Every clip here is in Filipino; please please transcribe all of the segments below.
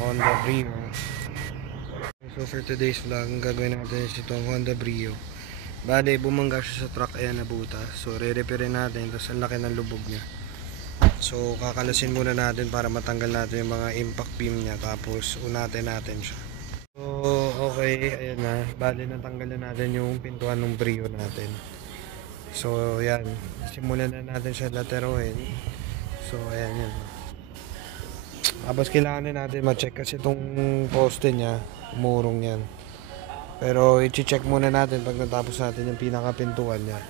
Honda Brio. So for today's vlog, ang gagawin natin is itong Honda Brio. Bale, bumangga siya sa truck, ayan nabutas. So re-repair natin, tapos ang laki ng lubog niya. So kakalasin muna natin para matanggal natin yung mga impact beam niya, tapos unatin natin siya. So okay, ayan na. Bale, natanggal na natin yung pintuan ng Brio natin. So ayan, simulan na natin siya laterohin. So ayan yan. Tapos kailangan natin ma-check kasi itong poste niya, umurong yan. Pero i-check muna natin pag natapos natin yung pinakapintuan niya.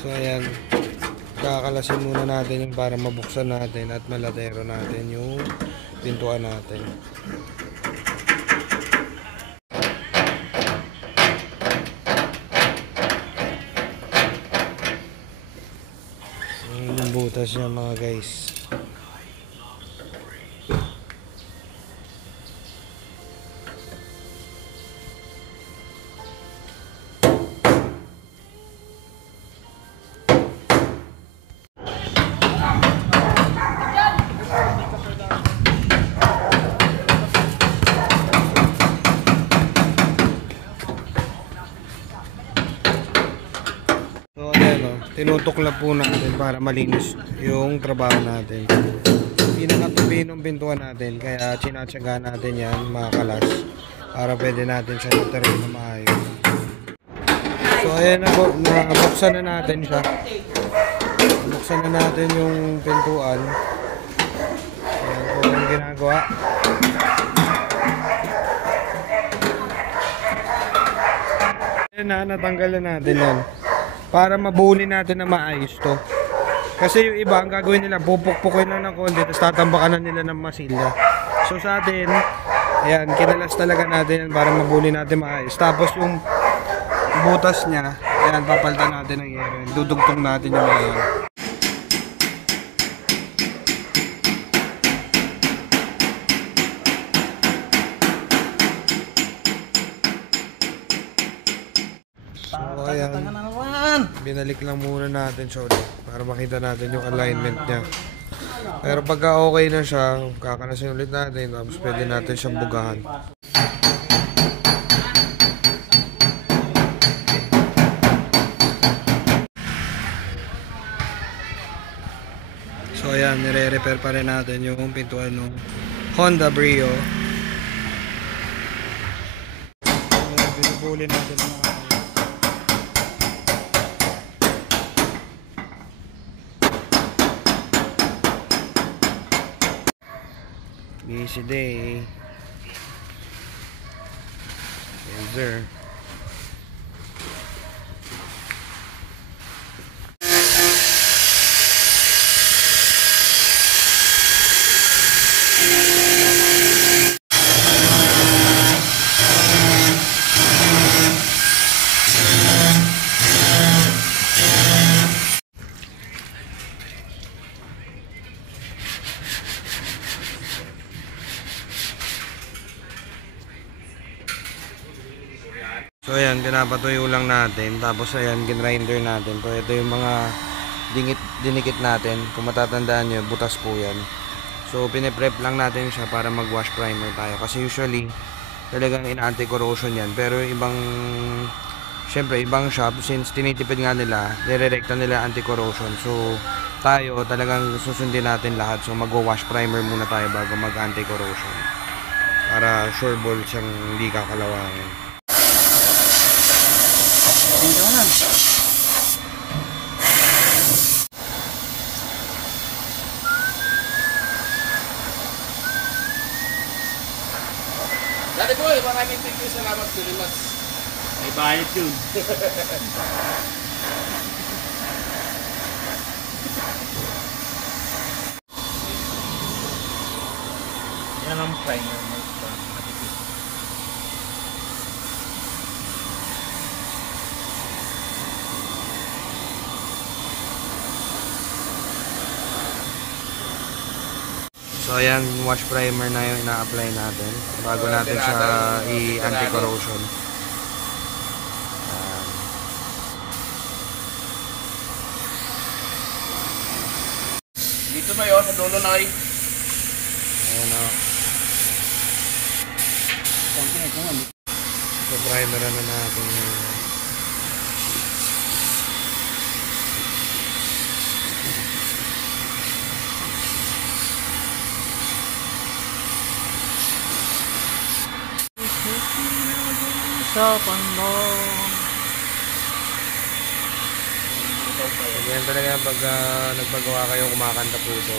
So ayan, kakalasin muna natin yung para mabuksan natin at malatero natin yung pintuan natin. Yung butas niya mga guys. Tinutuklap po natin para malinis yung trabaho natin. Pinakatubi ng pintuan natin, kaya chinatsaga natin yan mga kalas para pwede natin siya lateral na maayos. So ayan na po, nabuksan na natin siya. Nabuksan na natin yung pintuan. Ayan po yung ginagawa. Ayan na, natanggal na natin yan. Para mabuli natin na maayos to. Kasi yung iba, ang gagawin nila, pupukpukin lang ng konti, tapos tatambakan na nila ng masilya. So sa atin, ayan, kinalas talaga natin yan para mabuli natin maayos. Tapos yung butas niya, ayan, papalitan natin ng yero. Dudugtong natin yung mga. So ayan, binalik lang muna natin siya ulit para makita natin yung alignment niya. Pero pagka okay na siya, kakalasin ulit natin, tapos pwede natin siyang bugahan. So ayan, nire-repair pa rin natin yung pintuan ng Honda Brio. Binubuli natin mga busy day. Yes sir. So ayan, pinapatuyo lang natin. Tapos ayan, ginrinder natin. So ito yung mga dinikit natin. Kung matatandaan nyo, butas po yan. So piniprep lang natin siya para mag wash primer tayo. Kasi usually, talagang in anti-corrosion yan. Pero ibang, syempre ibang shop, since tinitipid nga nila, nire-recta nila anti-corrosion. So tayo talagang susundin natin lahat. So mag-wash primer muna tayo bago mag anti-corrosion. Para sure ball siyang hindi kakalawangin. Tingnan. Dati po, maraming thank you, salamat very much. May bayad yun. Yan ang primer mo. So ayan, wash primer na yung ina-apply natin bago natin siya i-anti-corrosion. Dito ba yun? Sa dulo na Ayan na. Tangkina ko man. So, primer na natin yun. Usapan mo. So, ganyan talaga pag nagpagawa kayo kumakanta po ito.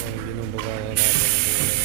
So, binubuga na natin ang kulay.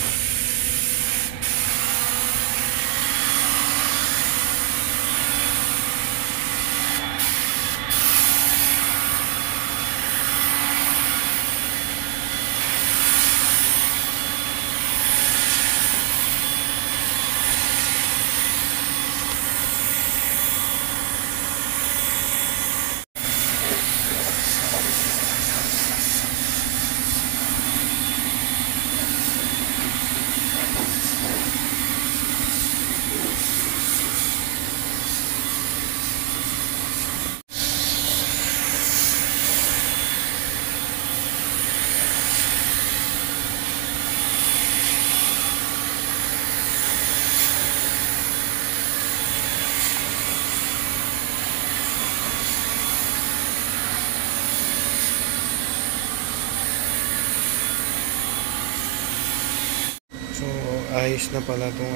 So, ayos na pala itong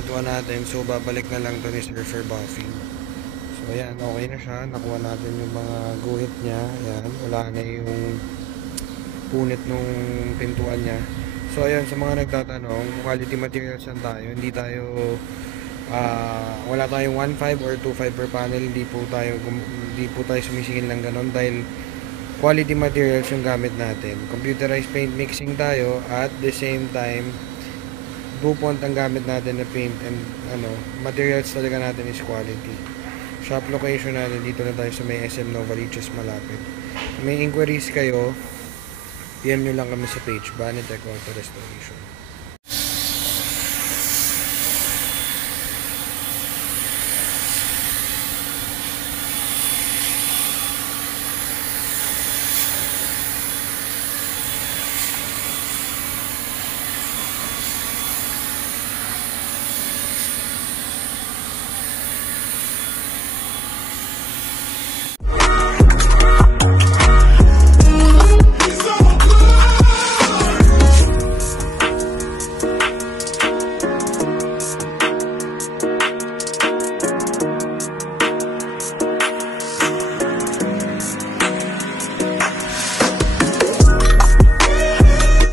ito natin. So, babalik na lang ito ni Sir Buffing. So, ayan, okay na siya. Nakuha natin yung mga guhit niya. Ayan, wala na yung punit nung pintuan niya. So, ayan, sa mga nagtatanong, quality materials lang tayo. Hindi tayo, wala tayong 1.5 or 2.5 per panel. Hindi po tayo sumisingil ng ganon dahil quality materials yung gamit natin. Computerized paint mixing tayo at the same time DuPont ang gamit natin na paint and materials talaga natin is quality. Shop location natin dito na tayo sa may SM Novaliches malapit. Kung may inquiries kayo, PM nyo lang kami sa page Banitech Auto Restoration.